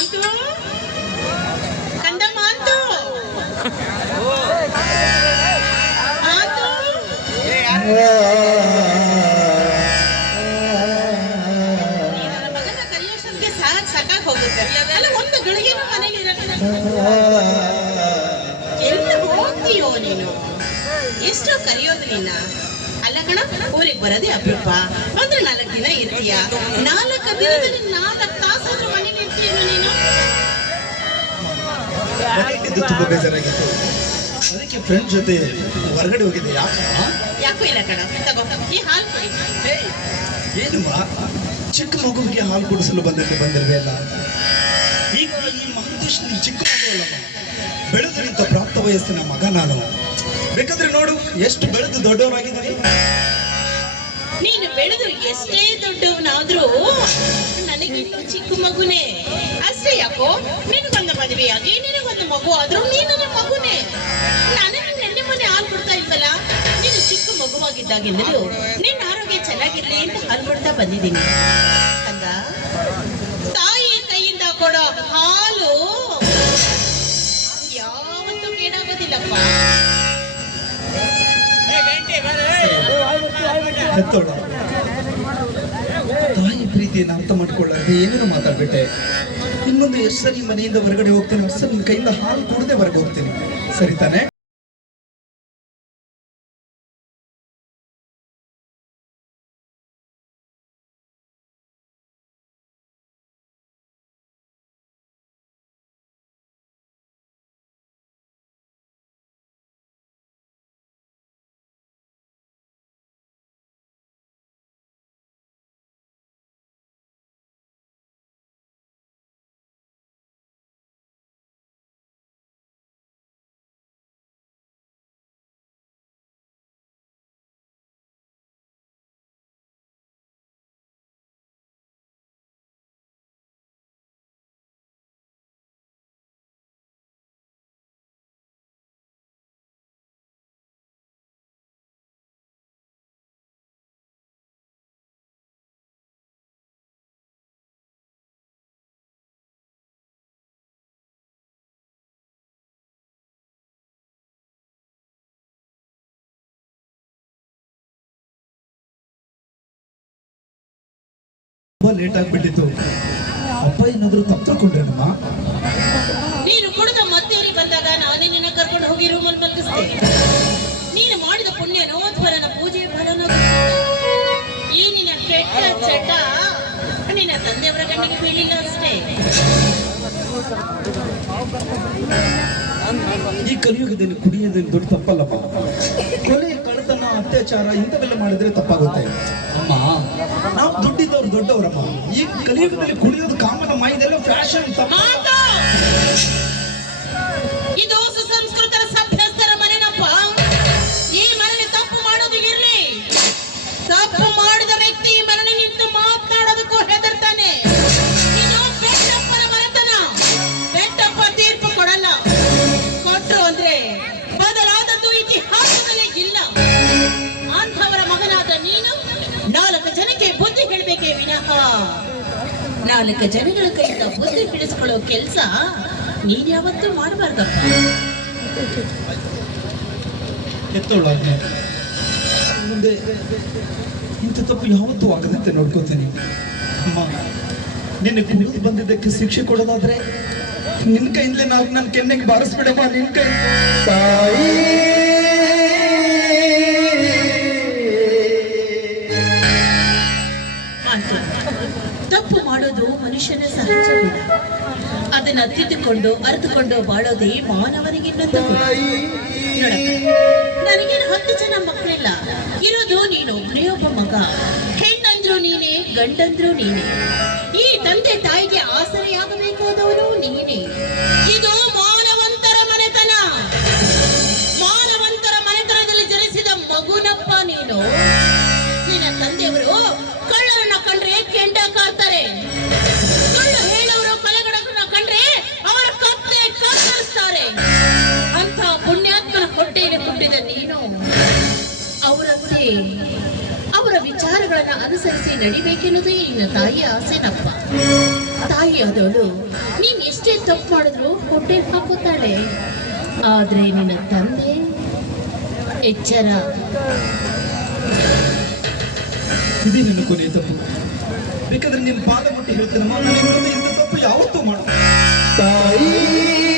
ಮಾಂತು? ಕಂದ ಮಾಂತು? ಮಗನ ಸಾಕ್ ಹೋಗುತ್ತೆ. ಹೋಗ್ತೀಯೋ ನೀನು? ಎಷ್ಟು ಕರೆಯೋದು ನಿನ್ನ ಅಲ್ಲ ಊರಿಗೆ ಬರೋದೇ ಅಪರೂಪ. ಬಂದ್ರೆ ನಾಲ್ಕು ದಿನ ಇರ್ತೀಯ. ನಾಲ್ಕು ದಿನದಲ್ಲಿ ನಾಲ್ಕು ತುಂಬಾ ಬೇಜಾರಾಗಿತ್ತು. ಅದಕ್ಕೆ ಫ್ರೆಂಡ್ ಜೊತೆ ಹೊರಗಡೆ ಹೋಗಿದ್ದೆ ಯಾಕೆ? ಯಾಕೂ ಇಲ್ಲ ಕಣ. ತಗೋ ಈ ಹಾಲು ಕುಡಿ. ಏನಮ್ಮ? ಚಿಕ್ಕ ಮಗುವಿಗೆ ಹಾಲು ಕುಡಿಸಲು ಬಂದಂತೆ ಬಂದಿಲ್ವೇ ಅಲ್ಲ? ಈಗ ಈ ಮಹಂತೇಶ್ ಚಿಕ್ಕ ಮಗು ಅಲ್ಲಮ್ಮ. ಬೆಳೆದು ನಿಂತ ಪ್ರಾಪ್ತ ವಯಸ್ಸಿನ ಮಗ ನಾನು ಬೇಕಾದ್ರೆ ನೋಡು ಎಷ್ಟು ಬೆಳೆದು ದೊಡ್ಡವನಾಗಿದ್ದೀನಿ? ನೀನು ಬೆಳೆದು ಎಷ್ಟೇ ದೊಡ್ಡವನಾದ್ರೂ ನನಗಿನ್ನೂ ಚಿಕ್ಕ ಮಗುನೇ. ಅಷ್ಟೇ ಯಾಕೋ? ನಿನಗೊಂದು ಮದುವೆಯಾಗಿ ನಿನಗೊಂದು ಮಗು ಆದ್ರೂ ನೀನು ನನ್ನ ಮಗುನೇ. ನನಗೆ ನೆನ್ನೆ ಮೊನ್ನೆ ಹಾಲು ಕೊಡ್ತಾ ಇಲ್ವಲ್ಲ ನೀನು ಚಿಕ್ಕ ಮಗುವಾಗಿದ್ದಾಗಿಂದಲೂ ನಿನ್ನ ಆರೋಗ್ಯ ಚೆನ್ನಾಗಿರ್ಲಿ ಅಂತ ಹಾಲು ಕೊಡ್ತಾ ಬಂದಿದ್ದೀನಿ. ಅಂದ? ತಾಯಿ ಕೈಯಿಂದ ಕೊಡೋ ಹಾಲು ಯಾವತ್ತೂ ಕೇಳಾಗೋದಿಲ್ಲಪ್ಪ ಹೆತ್ತೋಳ ತಾಯಿ ಪ್ರೀತಿಯನ್ನು ಅರ್ಥ ಮಾಡಿಕೊಳ್ಳದೆ ಏನೇನು ಮಾತಾಡ್ಬಿಟ್ಟೆ. ಇನ್ನೊಂದು ಎಷ್ಟು ಸರಿ ಮನೆಯಿಂದ ಹೊರಗಡೆ ಹೋಗ್ತೇನೆ ಸರಿ ನಿನ್ ಕೈಯಿಂದ ಹಾಲು ಕುಡದೆ ಹೊರಗೆ ಹೋಗ್ತೀನಿ. ಸರಿ ತಾನೆ? ತುಂಬಾ ಲೇಟ್ ಆಗ್ಬಿಟ್ಟಿತ್ತು. ಅಪ್ಪ ಏನಾದ್ರು ತಪ್ಪು ಅಮ್ಮ ನೀನು ಕುಡಿದ ಮತ್ತೇರಿ ಬಂದಾಗ ನಾನೇ ನಿನ್ನ ಕರ್ಕೊಂಡು ಹೋಗಿ ರೂಮಲ್ಲಿ ಮಲಗಿಸ್ದೆ. ನೀನು ಮಾಡಿದ ಪುಣ್ಯ ನನ್ನ ಪೂಜೆ ಫಲನ ಈ ನಿನ್ನ ಕೆಟ್ಟ ಚಟ ನಿನ್ನ ತಂದೆಯವರ ಕಣ್ಣಿಗೆ ಬೀಳಿಲ್ಲ ಅಷ್ಟೇ. ಈ ಕಲಿಯುಗದಲ್ಲಿ ಕುಡಿಯೋದೇನು ದೊಡ್ಡ ತಪ್ಪಲ್ಲಪ್ಪ. ಕೊಲೆ ಕಳ್ಳತನ ಅತ್ಯಾಚಾರ ಇಂಥವೆಲ್ಲ ಮಾಡಿದ್ರೆ ತಪ್ಪಾಗುತ್ತೆ. ಅಮ್ಮ ನಾವು ದುಡ್ಡಿದ್ದವ್ರು ದೊಡ್ಡವರಮ್ಮ ಈ ಕಲಿಯುಗದಲ್ಲಿ ಕುಡಿಯೋದು ಕಾಮನ ಮೈದೆಲ್ಲ ಫ್ಯಾಷನ್ ಇದು ಸುಸಂಸ್ಕೃತರ ನಾಲ್ಕು ಜನಗಳ ಕೈಯಿಂದ ಬುದ್ಧಿ ಬಿಡಿಸ್ಕೊಳ್ಳೋ ಕೆಲಸ ನೀನ್ ಯಾವತ್ತೂ ಮಾಡಬಾರ್ದಪ್ಪ. ಮುಂದೆ ಇಂಥ ತಪ್ಪು ಯಾವತ್ತೂ ಆಗದಂತೆ ನೋಡ್ಕೋತೀನಿ. ಅಮ್ಮ, ನಿನ್ನ ಕುಡಿದು ಬಂದಿದ್ದಕ್ಕೆ ಶಿಕ್ಷೆ ಕೊಡೋದಾದ್ರೆ ನಿನ್ ಕೈಯಿಂದಲೇ ನಾಲ್ಕು ನನ್ನ ಕೆನ್ನೆಗೆ ಬಾರಿಸ್ಬಿಡಮ್ಮ ನಿನ್ನ ಕೈ ಅದನ್ನ ತಿದ್ದುಕೊಂಡು ಅರಿತುಕೊಂಡು ಬಾಳೋದೇ ಮಾನವನಿಗೆ ಇನ್ನೊಂದು ಗುಣ. ನೋಡಪ್ಪ, ನನಗೇನು ಹತ್ತು ಜನ ಮಕ್ಕಳಿಲ್ಲ. ಇರೋದು ನೀನು ಒಬ್ಬನೇ ಒಬ್ಬ ಮಗ. ಹೆಣ್ಣಂದ್ರು ನೀನೇ ಗಂಡಂದ್ರು ನೀನೇ. ಈ ತಂದೆ ತಾಯಿಗೆ ಆಸರೆಯಾಗಬೇಕಾದವನು ನೀನೇ. ಇದು ಅವರಂತೆ ಅವರ ವಿಚಾರಗಳನ್ನು ಅನುಸರಿಸಿ ನಡಿಬೇಕೆನ್ನುವುದೇ ನಿನ್ನ ತಾಯಿಯ ಆಸೆನಪ್ಪ. ತಾಯಿಯಾದವಳು ನೀನ್ ಎಷ್ಟೇ ತಪ್ಪು ಮಾಡಿದ್ರು ಹೊಟ್ಟೆ ಹಾಕೋತಾಳೆ ಆದ್ರೆ ನಿನ್ನ ತಂದೆ ಎಚ್ಚರ. ಇದೇ ನನ್ನ ಕೊನೆಯ ತಪ್ಪು. ಬೇಕಾದ್ರೆ ನಿನ್ನ ಪಾದ ಮುಟ್ಟಿ ಇಂಥ ತಪ್ಪು ಯಾವತ್ತೂ ಮಾಡ ನಿನ್ನ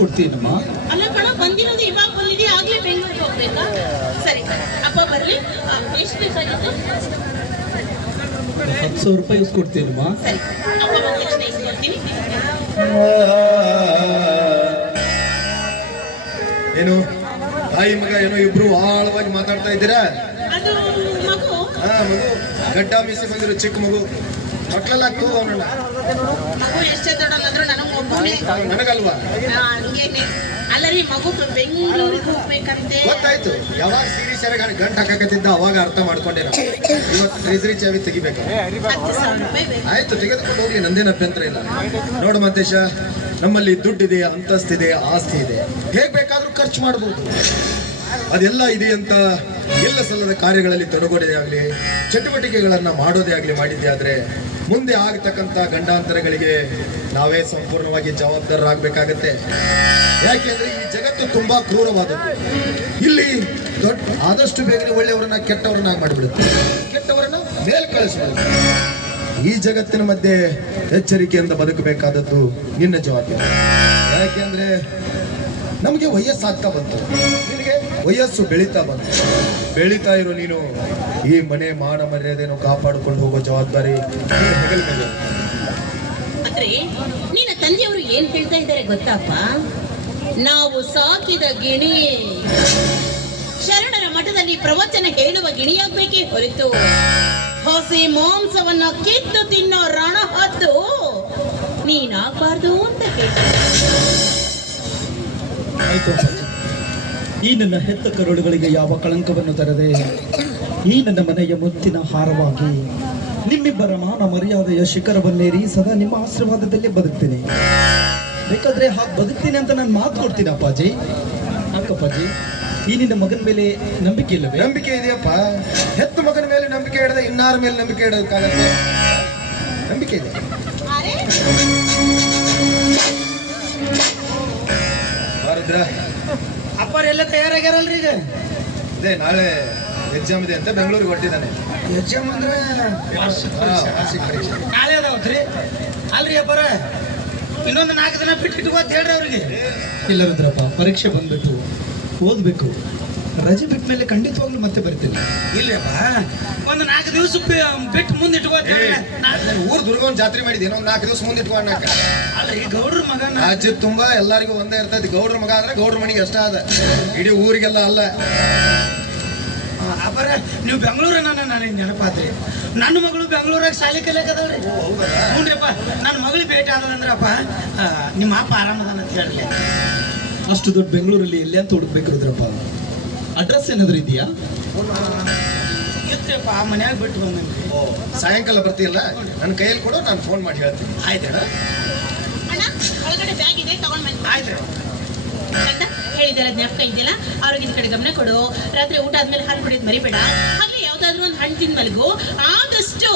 ಹಣ ಇಸ್ಕೊಡ್ತೀನಮ್ಮ ಅಲ್ಲ ಕಣ ಬಂದಿರೋದು ಇವಾಗ ಬಂದಿದೆ ಆಗ್ಲೇ ಬೆಂಗಳೂರಿಗೆ ಹೋಗ್ಬೇಕಾ? ಸರಿ ಅಪ್ಪ ಬರ್ಲಿ. ಎಷ್ಟು ಬೇಕಾಗಿತ್ತು ಹತ್ತು ಸಾವಿರ ರೂಪಾಯಿ ಇಸ್ಕೊಡ್ತೀನಮ್ಮ ಸರಿ ಅಪ್ಪ ಬಂದ ತಕ್ಷಣ ಇಸ್ಕೊಳ್ತೀನಿ ಏನು ತಾಯಿ ಮಗ ಏನೋ ಇಬ್ರು ಆಳವಾಗಿ ಮಾತಾಡ್ತಾ ಇದ್ದೀರಾ? ಅದು ಮಗು? ಹಾ ಮಗು. ಗಡ್ಡ ಮೀಸೆ ಬಂದಿರೋ ಚಿಕ್ಕ ಮಗು. ಮಕ್ಕಳೆಲ್ಲ ಅವನನ್ನ. ಮಗು ಎಷ್ಟೇ ಒಬ್ಬನೇ ನನಗಲ್ವಾ? ಆ, ಹಂಗೇನೆ. ಅಲ್ಲ ಮಗು ಬೆಂಗಳೂರಿಗೆ ಹೋಗ್ಬೇಕಂತೆ. ಗೊತ್ತಾಯ್ತು. ಯಾವಾಗ ಸೀರಿಯಸ್ ಆಗಿ ಗಂಟ್ ಹಾಕಕತ್ತಿದ್ದ ಅವಾಗ ಅರ್ಥ ಮಾಡ್ಕೊಂಡೆ ಇವತ್ತು ಟ್ರೆಸರಿ ಚಾವಿ ತೆಗಿಬೇಕು. ಆಯ್ತು ತೆಗೆದುಕೊಂಡು ಹೋಗ್ಲಿ. ನಂದೇನು ಅಭ್ಯಂತರ ಇಲ್ಲ. ನೋಡು ಮಂತೇಶ ನಮ್ಮಲ್ಲಿ ದುಡ್ಡಿದೆ ಅಂತಸ್ತಿದೆ ಆಸ್ತಿ ಇದೆ. ಹೇಗ್ ಬೇಕಾದ್ರೂ ಖರ್ಚು ಮಾಡ್ಬೋದು. ಅದೆಲ್ಲ ಇದೆ ಅಂತ ಎಲ್ಲ ಸಲ್ಲದ ಕಾರ್ಯಗಳಲ್ಲಿ ತೊಡಗೋದೇ ಆಗಲಿ, ಚಟುವಟಿಕೆಗಳನ್ನು ಮಾಡೋದೇ ಆಗಲಿ ಮಾಡಿದ್ದೆ ಆದರೆ ಮುಂದೆ ಆಗತಕ್ಕಂಥ ಗಂಡಾಂತರಗಳಿಗೆ ನಾವೇ ಸಂಪೂರ್ಣವಾಗಿ ಜವಾಬ್ದಾರರಾಗಬೇಕಾಗತ್ತೆ. ಯಾಕೆಂದ್ರೆ ಈ ಜಗತ್ತು ತುಂಬಾ ಕ್ರೂರವಾದದ್ದು. ಇಲ್ಲಿ ದೊಡ್ಡ ಆದಷ್ಟು ಬೇಗನೆ ಒಳ್ಳೆಯವರನ್ನ ಕೆಟ್ಟವರನ್ನಾಗಿ ಮಾಡಿಬಿಡುತ್ತೆ. ಕೆಟ್ಟವರನ್ನ ಮೇಲೆ ಕಳಿಸ್ಬಿಡುತ್ತೆ ಈ ಜಗತ್ತಿನ ಮಧ್ಯೆ ಎಚ್ಚರಿಕೆಯಿಂದ ಬದುಕಬೇಕಾದದ್ದು ನಿನ್ನ ಜವಾಬ್ದಾರಿ. ಯಾಕೆಂದ್ರೆ ನಮಗೆ ವಯಸ್ಸಾಗ್ತಾ ಬಂತು. ವಯಸ್ಸು ಬೆಳೀತಾ ಬಂತು. ಬೆಳೀತಾ ಇರೋ ನೀನು. ಈ ಮನೆ ಮಾನ ಮರ್ಯಾದೆಯನ್ನು ಕಾಪಾಡಿಕೊಂಡು ಹೋಗೋ ಜವಾಬ್ದಾರಿ ನಿನ್ನ ತಂದೆಯವರು ಏನ್ ಹೇಳ್ತಾ ಇದ್ದಾರೆ ಗೊತ್ತಪ್ಪ? ನಾವು ಸಾಕಿದ ಗಿಣಿ ಶರಣರ ಮಠದಲ್ಲಿ ಪ್ರವಚನ ಹೇಳುವ ಗಿಣಿಯಾಗಬೇಕೇ ಹೊರತು ಹೊಸಿ ಮಾಂಸವನ್ನ ಕಿತ್ತು ತಿನ್ನೋ ರಣ ಹತ್ತು ನೀನಾಗಬಾರ್ದು ಅಂತ ಹೇಳ್ತಾರೆ ಈ ನನ್ನ ಹೆತ್ತ ಕರುಳುಗಳಿಗೆ ಯಾವ ಕಳಂಕವನ್ನು ತರದೆ? ಈ ನನ್ನ ಮನೆಯ ಮುತ್ತಿನ ಹಾರವಾಗಿ ನಿಮ್ಮಿಬ್ಬರ ಮಾನ ಮರ್ಯಾದೆಯ ಶಿಖರವನ್ನೇರಿ ಸದಾ ನಿಮ್ಮ ಆಶೀರ್ವಾದದಲ್ಲೇ ಬದುಕ್ತೀನಿ. ಬೇಕಾದ್ರೆ ಹಾಗೆ ಬದುಕ್ತೀನಿ ಅಂತ ನಾನು ಮಾತು ಕೊಡ್ತೀನಿ ಅಪ್ಪಾಜಿ. ಅಕ್ಕಪ್ಪಾಜಿ ಈ ನಿನ್ನ ಮಗನ ಮೇಲೆ ನಂಬಿಕೆ ಇಲ್ಲವೇ? ನಂಬಿಕೆ ಇದೆಯಪ್ಪ. ಹೆತ್ತ ಮಗನ ಮೇಲೆ ನಂಬಿಕೆ ಇಡದೆ ಇನ್ನಾರ ಮೇಲೆ ನಂಬಿಕೆ ಇಡೋದಕ್ಕಾಗತ್ತೆ ನಂಬಿಕೆ ಇದೆ. ಬಾರದ್ರ ಅಪ್ಪರ್ ಎಲ್ಲ ತಯಾರಾಗ್ಯಾರಲ್ರಿ ಈಗ? ಅದೇ ನಾಳೆ ಎಕ್ಸಾಮ್ ಇದೆ ಅಂತ ಬೆಂಗಳೂರಿಗೆ ಹೊರಟಿದ್ದಾನೆ. ಎಕ್ಸಾಮ್ ಅಂದ್ರೆ ವಾರ್ಷಿಕ ಪರೀಕ್ಷೆ. ನಾಳೆ ಅದಾವತ್ರಿ? ಅಲ್ರಿ ಅಪ್ಪರ ಇನ್ನೊಂದು ನಾಲ್ಕು ದಿನ ಬಿಟ್ಟು ಇಟ್ಕೋತ ಹೇಳ್ರಿ ಅವ್ರಿಗೆ. ಇಲ್ಲ ರುದ್ರಪ್ಪ ಪರೀಕ್ಷೆ ಬಂದ್ಬಿಟ್ಟು ಓದ್ಬೇಕು. ರಜೆ ಬಿಟ್ಟ ಮೇಲೆ ಖಂಡಿತವಾಗ್ಲೂ ಮತ್ತೆ ಬರ್ತೀನಿ ಇಲ್ಲಪ್ಪ ಒಂದು ನಾಲ್ಕು ದಿವಸ ಬಿಟ್ಟು ಮುಂದೆ ಇಟ್ಕೋತ ದುರ್ಗ ಒಂದು ನಾನು ಊರ್ ದುರ್ಗವನ್ ಜಾತ್ರೆ ಮಾಡಿದ್ದೇನೆ ಒಂದ್ ನಾಲ್ಕು ದಿವಸ ಮುಂದೆ ಇಟ್ಕೊಂಡಾಕ ಈ ಗೌಡ್ರ ಮಗ ರಾಜ್ಯ ತುಂಬಾ ಎಲ್ಲರಿಗೂ ಒಂದೇ ಇರ್ತೈತಿ. ಗೌಡ್ರ ಮಗ ಅಂದ್ರೆ ಗೌಡ್ರ ಮನೆಗೆ ಅಷ್ಟ ಅದ. ಇಡೀ ಊರಿಗೆಲ್ಲ ಅಲ್ಲ. ಅಪ್ಪರ ನೀವು ಬೆಂಗಳೂರ ನನ್ನ ನನಗೆ ನೆನಪಾತ್ರಿ. ನನ್ನ ಮಗಳು ಬೆಂಗಳೂರಾಗ ಶಾಲೆ ಕಲಿಯಕದವ್ರಿ ಹ್ಞೂನ್ರಿಪ್ಪ ನನ್ನ ಮಗಳು ಭೇಟಿ ಆದದಂದ್ರಪ್ಪ ಆ, ನಿಮ್ಮ ಅಪ್ಪ ಆರಾಮದಾನ ಅಂತ ಹೇಳಿ ಅಷ್ಟು ದೊಡ್ಡ ಬೆಂಗಳೂರಲ್ಲಿ ಎಲ್ಲಿ ಅಂತ ಹುಡುಕ್ಬೇಕು ರುದ್ರಪ್ಪ ಅಡ್ರೆಸ್ ಏನಾದ್ರು ಇದೆಯಾ? ಆ ಮನ್ಯಾಗ ಬಿಟ್ಟು ಬಂದ್ರಿ ಸಾಯಂಕಾಲ ಬರ್ತೀಯಲ್ಲ? ನನ್ನ ಕೈಯಲ್ಲಿ ಕೊಡು ನಾನು ಫೋನ್ ಮಾಡಿ ಹೇಳ್ತೀನಿ. ಆಯ್ತು ಅಣ್ಣ ಒಳಗಡೆ ಬ್ಯಾಗ್ ಇದೆ ತಗೊಂಡ್ ಬನ್ನಿ ಆಯ್ತು ಅಂತ ಹೇಳಿದೆಲ್ಲ ಜ್ಞಾಪಕ ಇದೆಯಲ್ಲ? ಆರೋಗ್ಯದ ಕಡೆ ಗಮನ ಕೊಡು. ರಾತ್ರಿ ಊಟ ಆದ್ಮೇಲೆ ಹಾಲು ಕುಡಿಯೋದು ಮರಿಬೇಡ. ಹಾಗೆ ಯಾವ್ದಾದ್ರು ಒಂದು ಹಣ್ಣು ತಿಂದ್ ಮಲಗು. ಆದಷ್ಟು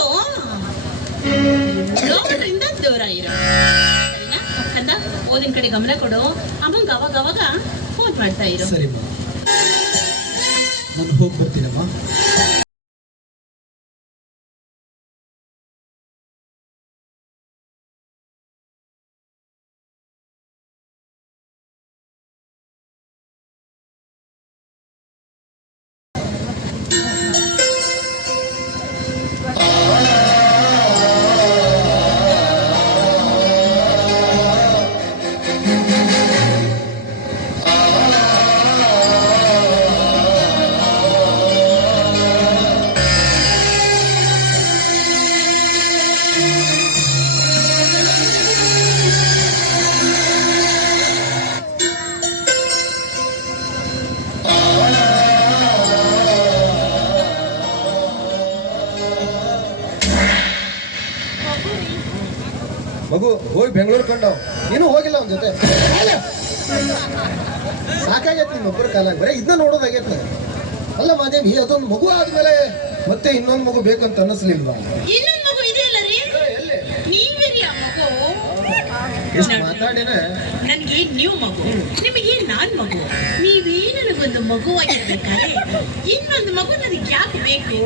ಗೌಡ್ರಿಂದ ದೂರ ಇರು. ಸರಿನಾ? ಕಂದ ಓದಿನ ಕಡೆ ಗಮನ ಕೊಡು. ಅಮ್ಮಂಗ ಅವಾಗ ಅವಾಗ ಫೋನ್ ಮಾಡ್ತಾ ಇರು. ಸರಿ ನಾನು ಹೋಗಿ ಬರ್ತೀನಮ್ಮ ಮಗು ಹೋಗಿ ಬೆಂಗಳೂರು ಕಂಡವ್ ಇನ್ನೂ ಹೋಗಿಲ್ಲ ಅವನ ಜೊತೆ. ಸಾಕಾಗೈತಿ ನಿಮ್ಮ ಒಬ್ಬರ ಕಾಲ. ಬರೀ ಇದನ್ನ ನೋಡೋದಾಗೈತಿ ಅಲ್ಲ ಮಾದೇವಿ ಅದೊಂದು ಮಗು ಆದ್ಮೇಲೆ ಮತ್ತೆ ಇನ್ನೊಂದು ಮಗು ಬೇಕಂತ ಅನ್ನಿಸ್ಲಿಲ್ವಾ? ಎಷ್ಟು ಮಾತಾಡಿನ ನನ್ಗೆ ನೀವು ಮಗು. ನಿಮಗೆ ನಾನ್ ಮಗು. ನೀವೇ ನನಗೊಂದು ಮಗುವಾಗಿರ್ಬೇಕಾದ್ರೆ ಇನ್ನೊಂದು ಮಗು ನನಗೆ ಯಾಕೆ ಬೇಕು.